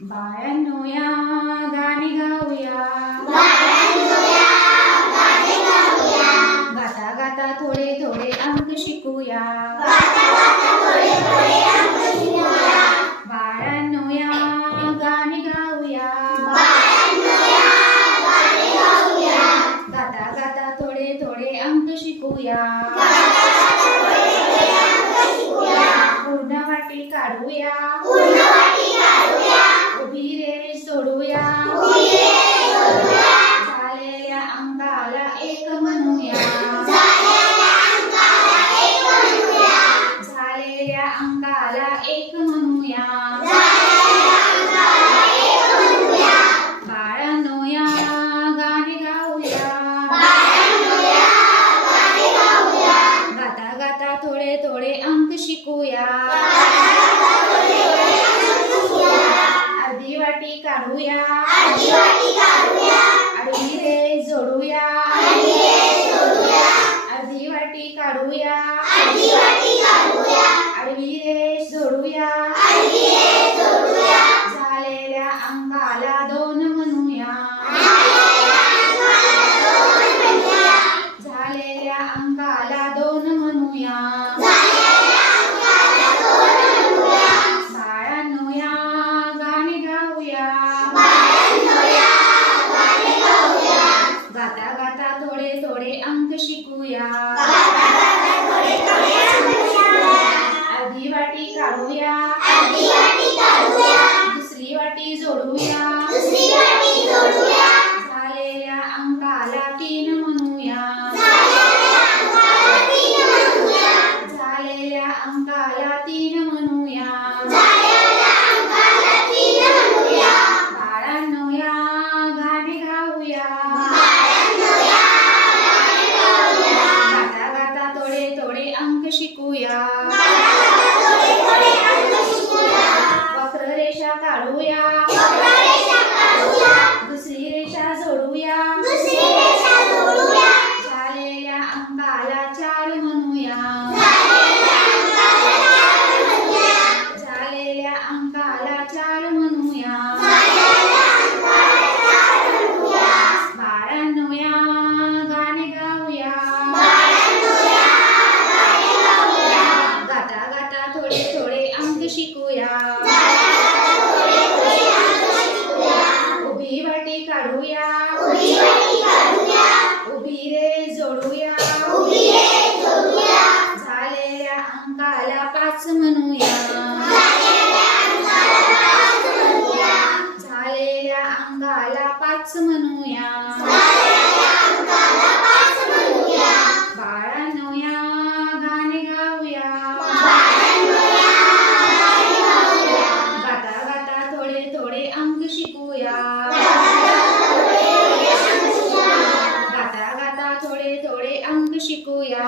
बाळांनो या गाणी गाऊया, गाता गाता थोडे थोडे अंक शिकूया. बाळांनो या गाणी गाऊया, गाता गाता थोडे थोडे अंक शिकूया. पूर्ण वाटी काढूया, उभी रेष जोडूया, झालेल्या अंकाला एक म्हणूया. झालेल्या अंकाला एक म्हणूया. बाळांनो या गाणी गाऊया, गाता गाता थोडे थोडे अंक शिकूया. अर्धी वाटी काढूया, आडवी रेष जोडूया, अर्धी वाटी काढूया, आडवी रेष जोडूया, झालेल्या अंकाला दोन म्हणूया. झालेल्या अंकाला दोन म्हणूया. बाळांनो या गाणी गाऊया, गाता गाता थोडे थोडे अंक शिकूया. अर्धी वाटी काढूया, दुसरी वाटी जोडूया, झालेल्या अंकाला तीन म्हणूया. झालेल्या अंकाला तीन म्हणूया. बाळांनो या गाणी गाऊया, गाता गाता थोडे थोडे अंक शिकूया. वक्ररेषा काढूया, दुसरी रेषा जोडूया, झालेल्या अंकाला चार म्हणूया. झालेल्या अंकाला चार म्हणूया. बाळांनो या गाणी गाऊया, गाता गाता थोडे थोडे अंक शिकूया. उभी वाटी काढूया, उभी रेष जोडूया, झालेल्या अंकाला पाच म्हणूया. झालेल्या अंकाला पाच म्हणूया. बाळांनो या गाणी गाऊया, गाता गाता थोडे थोडे अंक शिकूया. गाता गाता थोडे थोडे अंक शिकूया.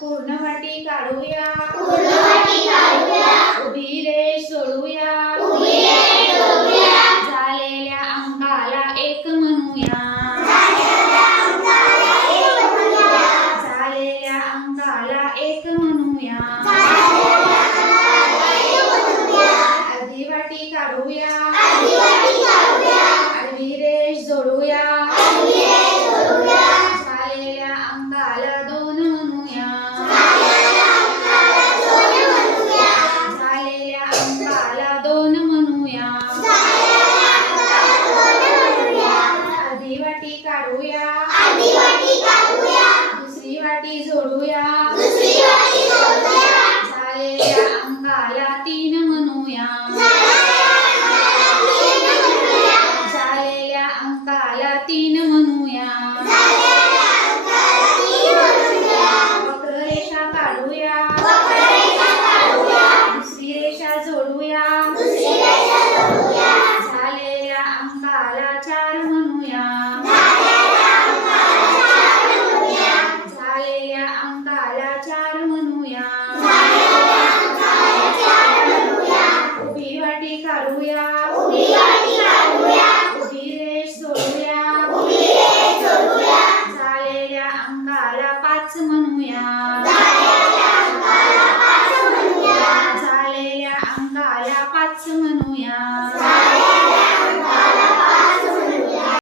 पूर्ण वाटी काढूया, उभी रेष जोडूया, झालेल्या अंकाला एक म्हणूया. झालेल्या अंकाला एक म्हणूया. अर्धी वाटी काढूया, आडवी रेष जोडूया, झालेल्या अंकाला दोन म्हणूया. झालेल्या अंकाला दोन म्हणूया. अर्धी वाटी काढूया, दुसरी वाटी जोडूया, झालेल्या अंकाला तीन म्हणूया. पाच म्हणूया